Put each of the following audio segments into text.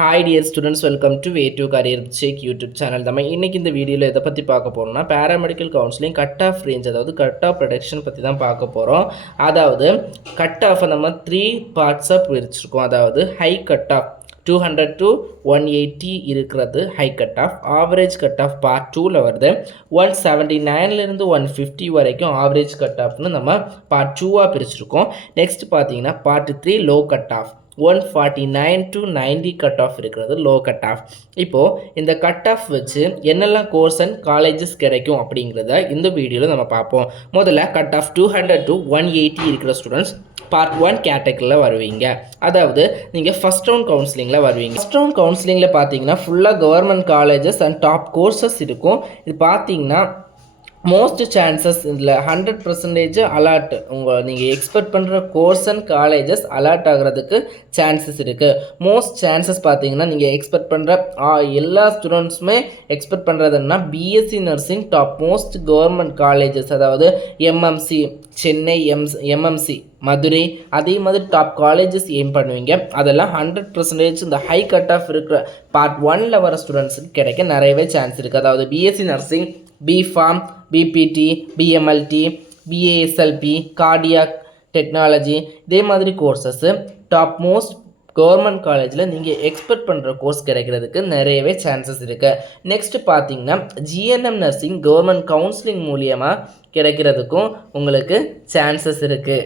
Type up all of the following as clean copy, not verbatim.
Hi dear students, welcome to way to career check YouTube channel. நம்ம இன்றைக்கி இந்த வீடியோவில் எதை பற்றி பார்க்க போகிறோம்னா, paramedical counselling cut off range, அதாவது கட் ஆஃப் ப்ரொடக்ஷன் பற்றி தான் பார்க்க போகிறோம். அதாவது கட் ஆஃபை நம்ம 3 பார்ட்ஸாக பிரிச்சிருக்கோம். அதாவது ஹை கட் ஆஃப் 200 to 180 இருக்கிறது high cut of. Average cut off part 2ல் வருது. 179லேருந்து 150 வரைக்கும் ஆவரேஜ் கட் ஆஃப்னு நம்ம பார்ட் 2ஆக பிரிச்சிருக்கோம். நெக்ஸ்ட் பார்த்தீங்கன்னா part 3 low cut off 149 to 90 cut off இருக்கிறது லோ கட் ஆஃப். இப்போது இந்த கட் ஆஃப் வச்சு என்னெல்லாம் கோர்ஸ் அண்ட் காலேஜஸ் கிடைக்கும் அப்படிங்கிறத இந்த வீடியோவில் நம்ம பார்ப்போம். முதல்ல கட் ஆஃப் 200 to 180 இருக்கிற ஸ்டூடெண்ட்ஸ் பார்ட் 1 கேட்டகரியில் வருவீங்க. அதாவது நீங்கள் ஃபஸ்ட் ரவுண்ட் கவுன்சிலிங்கில் வருவீங்க. ஃபஸ்ட் ரவுண்ட் கவுன்சிலிங்கில் பார்த்தீங்கன்னா ஃபுல்லாக government colleges and top courses இருக்கும். இது பார்த்தீங்கன்னா மோஸ்ட் சான்சஸ் இதில் 100% அலாட் நீங்கள் எக்ஸ்பெக்ட் பண்ணுற கோர்ஸ் அண்ட் காலேஜஸ் அலாட் ஆகிறதுக்கு சான்சஸ் இருக்குது. மோஸ்ட் சான்சஸ் பார்த்தீங்கன்னா நீங்கள் எக்ஸ்பெக்ட் பண்ணுற எல்லா ஸ்டூடெண்ட்ஸுமே எக்ஸ்பெக்ட் பண்ணுறதுன்னா BSc nursing top most government colleges, அதாவது எம்எம்சி சென்னை, எம்எம்சி மதுரை, அதே மாதிரி டாப் காலேஜஸ் எய்ம் பண்ணுவீங்க. அதெல்லாம் 100% இந்த ஹை கட் ஆஃப் இருக்கிற பார்ட் 1ல் வர ஸ்டூடெண்ட்ஸுக்கு கிடைக்க நிறையவே சான்ஸ் இருக்குது. அதாவது BSc nursing, BPharm, BPT, BMLT, BASLP, cardiac technology, இதே மாதிரி கோர்சஸ்ஸு டாப் மோஸ்ட் கவர்மெண்ட் காலேஜில் நீங்கள் எக்ஸ்பெக்ட் பண்ணுற கோர்ஸ் கிடைக்கிறதுக்கு நிறையவே சான்சஸ் இருக்குது. நெக்ஸ்ட்டு பார்த்தீங்கன்னா ஜிஎன்எம் நர்சிங் கவர்மெண்ட் கவுன்சிலிங் மூலியமாக கிடைக்கிறதுக்கும் உங்களுக்கு சான்சஸ் இருக்குது.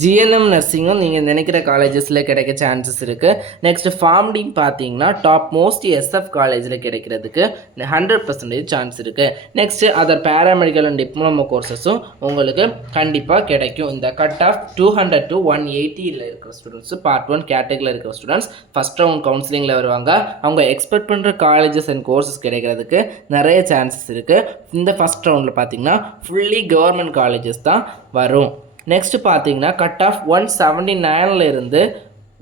ஜிஎன்எம் நர்சிங்கும் நீங்கள் நினைக்கிற காலேஜஸில் கிடைக்க சான்சஸ் இருக்குது. நெக்ஸ்ட்டு ஃபார்ம்டின்னு பார்த்தீங்கன்னா டாப் மோஸ்ட் எஸ்எஃப் காலேஜில் கிடைக்கிறதுக்கு 100% சான்ஸ் இருக்குது. Next other paramedical and diploma கோர்சஸும் உங்களுக்கு கண்டிப்பாக கிடைக்கும். இந்த கட் ஆஃப் 200 to 180 இருக்கிற ஸ்டூடெண்ட்ஸு பார்ட் 1 கேட்டகரியில் இருக்கிற ஸ்டூடெண்ட்ஸ் ஃபஸ்ட் ரவுண்ட் கவுன்சிலிங்கில் வருவாங்க. அவங்க எக்ஸ்பெக்ட் பண்ணுற காலேஜஸ் அண்ட் கோர்சஸ் கிடைக்கிறதுக்கு நிறைய சான்சஸ் இருக்குது. இந்த ஃபஸ்ட் ரவுண்டில் பார்த்தீங்கன்னா ஃபுல்லி கவர்மெண்ட் காலேஜஸ் தான் வரும். நெக்ஸ்ட்டு பார்த்தீங்கன்னா கட் ஆஃப் 179லேருந்து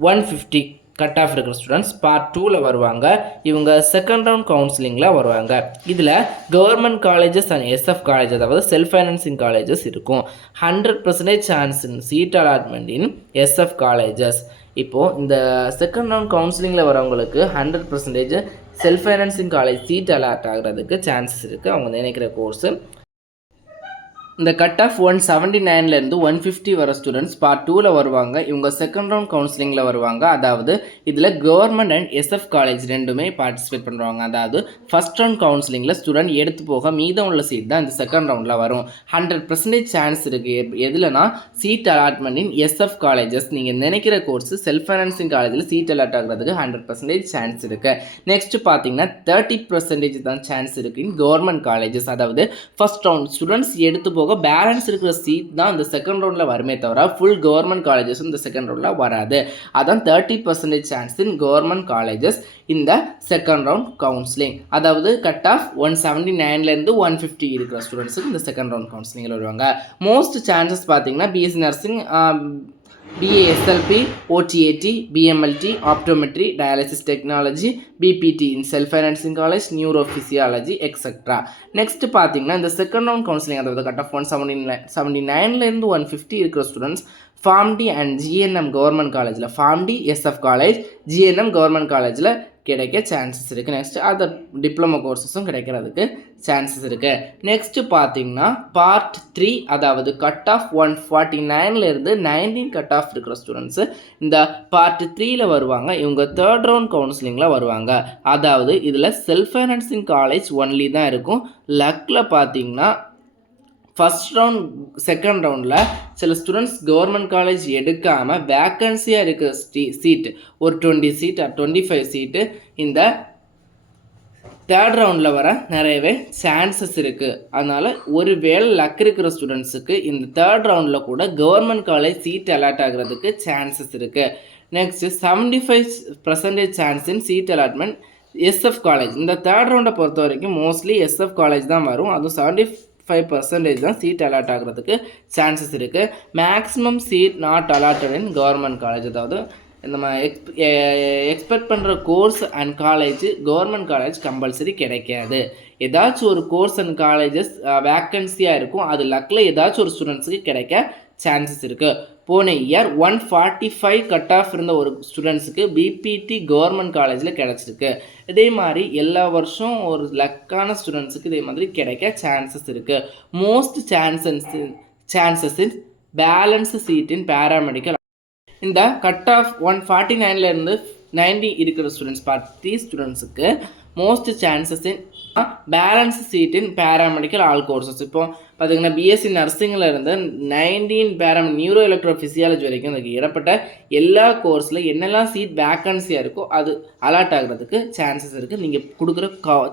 150 கட் ஆஃப் இருக்கிற ஸ்டூடெண்ட்ஸ் பார்ட் 2ல் வருவாங்க. இவங்க செகண்ட் ரவுண்ட் கவுன்சிலிங்கில் வருவாங்க. இதில் government colleges and SF college, அதாவது செல்ஃப் ஃபைனான்சிங் காலேஜஸ் இருக்கும். 100% chance in seat allotment in SF colleges. இப்போது இந்த செகண்ட் ரவுண்ட் கவுன்சிலிங்கில் வரவங்களுக்கு 100% self financing college seat allot ஆகிறதுக்கு சான்சஸ் இருக்குது, அவங்க நினைக்கிற கோர்ஸு. இந்த கட் ஆஃப் 179லேருந்து 150 வர ஸ்டூடெண்ட்ஸ் பார்ட் 2ல் வருவாங்க. இவங்க செகண்ட் ரவுண்ட் கவுன்சிலிங்கில் வருவாங்க. அதாவது இதில் கவர்மெண்ட் அண்ட் எஸ்எஃப் காலேஜ் ரெண்டுமே பார்ட்டிசிபேட் பண்ணுவாங்க. அதாவது ஃபஸ்ட் ரவுண்ட் கவுன்சிலிங்கில் ஸ்டூடெண்ட் எடுத்து போக மீதம் உள்ள சீட் தான் இந்த செகண்ட் ரவுண்டில் வரும். 100% சான்ஸ் இருக்குது. எதுலனா seat allotment in SF colleges. நீங்கள் நினைக்கிற கோர்ஸ் செல்ஃப் ஃபைனான்சிங் காலேஜில் சீட் அலாட் ஆகிறதுக்கு 100% சான்ஸ் இருக்குது. நெக்ஸ்ட்டு பார்த்தீங்கன்னா 30% தான் சான்ஸ் இருக்குது இன் கவர்மெண்ட் காலேஜஸ். அதாவது ஃபஸ்ட் ரவுண்ட் ஸ்டூடெண்ட்ஸ் எடுத்து போக பேலன்ஸ் இருக்கிற சீட் தான் இந்த செகண்ட் ரவுண்டில் வருமே தவிர ஃபுல் கவர்மெண்ட் காலேஜஸ் இந்த செகண்ட் ரவுண்டில் வராது. அதான் 30% சான்ஸ் இன் கவர்மெண்ட் காலேஜஸ் இந்த செகண்ட் ரவுண்ட் கவுன்சிலிங். அதாவது கட் ஆஃப் 179லேருந்து 150 இருக்கிற ஸ்டூடெண்ட்ஸுக்கு இந்த செகண்ட் ரவுண்ட் கவுன்சிலிங்கில் வருவாங்க. மோஸ்ட் சான்சஸ் பார்த்தீங்கன்னா BSc nursing, BASLP, OTAT, BMLT, Optometry, Dialysis Technology, BPT in Self-Financing College, Neurophysiology, etc. Next பார்த்தீங்கன்னா இந்த செகண்ட் ரவுண்ட் கவுன்சிலிங், அதாவது கட் ஆஃப் 179லேருந்து 150 இருக்கிற students PharmD and GNM government காலேஜில், PharmD SF college, GNM government காலேஜில் கிடைக்க chances இருக்குது. Next other diploma கோர்ஸஸும் கிடைக்கிறதுக்கு சான்சஸ் இருக்குது. நெக்ஸ்ட்டு பார்த்தீங்கன்னா பார்ட் 3, அதாவது கட் ஆஃப் 149லேருந்து 19 கட் ஆஃப் இருக்கிற ஸ்டூடெண்ட்ஸு இந்த பார்ட் 3ல் வருவாங்க. இவங்க தேர்ட் ரவுண்ட் கவுன்சிலிங்கில் வருவாங்க. அதாவது இதில் செல்ஃப் ஃபைனான்சிங் காலேஜ் ஒன்லி தான் இருக்கும். லக்கில் பார்த்தீங்கன்னா ஃபஸ்ட் ரவுண்ட் செகண்ட் ரவுண்டில் சில ஸ்டூடெண்ட்ஸ் கவர்மெண்ட் காலேஜ் எடுக்காமல் வேக்கன்சியாக இருக்க சீட்டு ஒரு 20 சீட் 25 சீட்டு இந்த தேர்ட் ரவுண்டில் வர நிறையவே சான்சஸ் இருக்குது. அதனால் ஒரு வேளை லக் இருக்கிற ஸ்டூடெண்ட்ஸுக்கு இந்த தேர்ட் ரவுண்டில் கூட கவர்மெண்ட் காலேஜ் சீட் அலாட் ஆகிறதுக்கு சான்சஸ் இருக்குது. Next 75% chance in seat allotment SF college. இந்த தேர்ட் ரவுண்டை பொறுத்த வரைக்கும் மோஸ்ட்லி எஸ்எஃப் காலேஜ் தான் வரும். அதுவும் 75% தான் சீட் அலாட் ஆகிறதுக்கு சான்சஸ் இருக்குது. Maximum seat not allotted in government college. அதாவது நம்ம எக்ஸ்பெக்ட் பண்ணுற course and college government college compulsory கிடைக்காது. ஏதாச்சும் ஒரு கோர்ஸ் அண்ட் காலேஜஸ் வேக்கன்சியாக இருக்கும். அது லக்கில் ஏதாச்சும் ஒரு ஸ்டூடெண்ட்ஸுக்கு கிடைக்க சான்சஸ் இருக்குது. போன இயர் 145 கட் ஆஃப் இருந்த ஒரு ஸ்டூடெண்ட்ஸுக்கு பிபிடி கவர்மெண்ட் காலேஜில் கிடச்சிருக்கு. இதே மாதிரி எல்லா வருஷம் ஒரு லக்கான ஸ்டூடெண்ட்ஸுக்கு இதே மாதிரி கிடைக்க சான்சஸ் இருக்குது. மோஸ்ட் சான்சஸ் இன் பேலன்ஸ் சீட் இன் பேராமெடிக்கல். இந்த கட் ஆஃப் 149லேருந்து 90 இருக்கிற ஸ்டூடெண்ட்ஸ் பார்ட்டி ஸ்டூடெண்ட்ஸுக்கு மோஸ்ட் சான்சஸ் இன் பேலன்ஸ் சீட் இன் பேராமெடிக்கல் ஆல் கோர்சஸ். இப்போ பார்த்தீங்கன்னா பிஎஸ்சி நர்சிங்கில் இருந்து 19 நியூரோ எலக்ட்ரோ ஃபிசியாலஜி வரைக்கும் அதுக்கு இடப்பட்ட எல்லா கோர்ஸில் என்னெல்லாம் சீட் வேக்கன்சியாக இருக்கோ அது அலாட் ஆகிறதுக்கு சான்சஸ் இருக்குது. நீங்கள் கொடுக்குற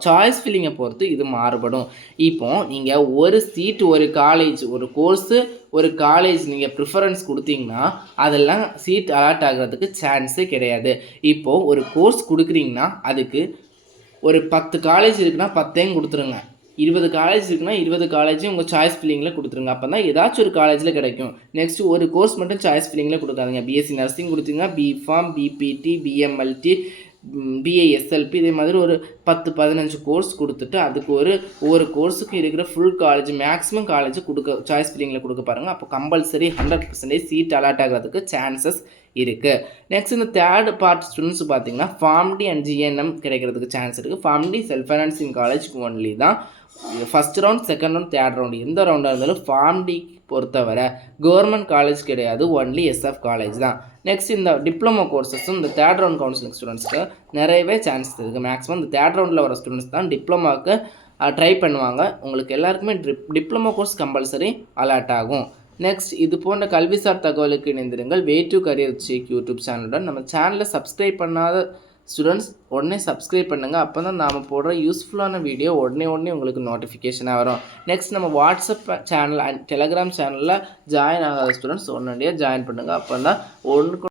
சாய்ஸ் ஃபில்லிங்கை பொறுத்து இது மாறுபடும். இப்போது நீங்கள் ஒரு சீட் ஒரு காலேஜ் ஒரு கோர்ஸு ஒரு காலேஜ் நீங்கள் ப்ரிஃபரன்ஸ் கொடுத்தீங்கன்னா அதெல்லாம் சீட் அலாட் ஆகிறதுக்கு சான்ஸே கிடையாது. இப்போது ஒரு கோர்ஸ் கொடுக்குறீங்கன்னா அதுக்கு ஒரு 10 காலேஜ் இருக்குன்னா 10 கொடுத்துருங்க. 20 காலேஜ் இருக்குன்னா 20 காலேஜும் உங்கள் சாய்ஸ் ஃபில்லிங்கில் கொடுத்துருங்க. அப்போ தான் ஏதாச்சும் ஒரு காலேஜில் கிடைக்கும். நெக்ஸ்ட்டு ஒரு கோர்ஸ் மட்டும் சாய்ஸ் ஃபில்லிங்கில் கொடுக்காதீங்க. பிஎஸ்சி நர்சிங் கொடுத்தீங்கன்னா பிஃபார்ம், பிபிடி, பிஎம்எல்டி, பிஏஎஸ்எல்பி இதே மாதிரி ஒரு 10-15 கோர்ஸ் கொடுத்துட்டு அதுக்கு ஒவ்வொரு கோர்ஸுக்கும் இருக்கிற full college maximum college choice ஃபில்லிங்கில் கொடுக்க பாருங்கள். அப்போ கம்பல்சரி 100% சீட் அலாட் ஆகிறதுக்கு சான்சஸ் இருக்குது. நெக்ஸ்ட் இந்த தேர்ட் பார்ட் ஸ்டூடெண்ட்ஸ் பார்த்தீங்கன்னா ஃபார்ம் டி அண்ட் ஜிஎன்எம் கிடைக்கிறதுக்கு சான்ஸ் இருக்குது. ஃபார்ம் டி செல்ஃப் ஃபைனான்சிங் காலேஜ்க்கு ஒன்லி தான் first round, second round, third round எந்த ரவுண்டாக இருந்தாலும் ஃபார்ம் டி பொறுத்தவரை கவர்மெண்ட் காலேஜ் கிடையாது, ஒன்லி எஸ்எஃப் காலேஜ் தான். நெக்ஸ்ட் இந்த டிப்ளமோ கோர்சஸும் இந்த தேர்ட் ரவுண்ட் கவுன்சிலிங் ஸ்டூடெண்ட்ஸ்க்கு நிறையவே சான்சஸ் இருக்குது. மேக்ஸிமம் இந்த தேர்ட் ரவுண்டில் வர ஸ்டூடெண்ட்ஸ் தான் டிப்ளமோவுக்கு ட்ரை பண்ணுவாங்க. உங்களுக்கு எல்லாருக்குமே டிப்ளமோ கோர்ஸ் கம்பல்சரி அலாட் ஆகும். நெக்ஸ்ட் இது போன்ற கல்விசார் தகவலுக்கு இணைந்திருங்கள். Way to career check YouTube சேனலுடன். நம்ம சேனலை சப்ஸ்கிரைப் பண்ணாத ஸ்டூடெண்ட்ஸ் உடனே சப்ஸ்கிரைப் பண்ணுங்கள். அப்போ தான் நாம் போடுற யூஸ்ஃபுல்லான வீடியோ உடனே உங்களுக்கு நோட்டிஃபிகேஷனாக வரும். நெக்ஸ்ட் நம்ம வாட்ஸ்அப் சேனல் அண்ட் டெலகிராம் சேனலில் ஜாயின் ஆகாத ஸ்டூடெண்ட்ஸ் உடனடியாக ஜாயின் பண்ணுங்கள். அப்போ தான் ஒன்று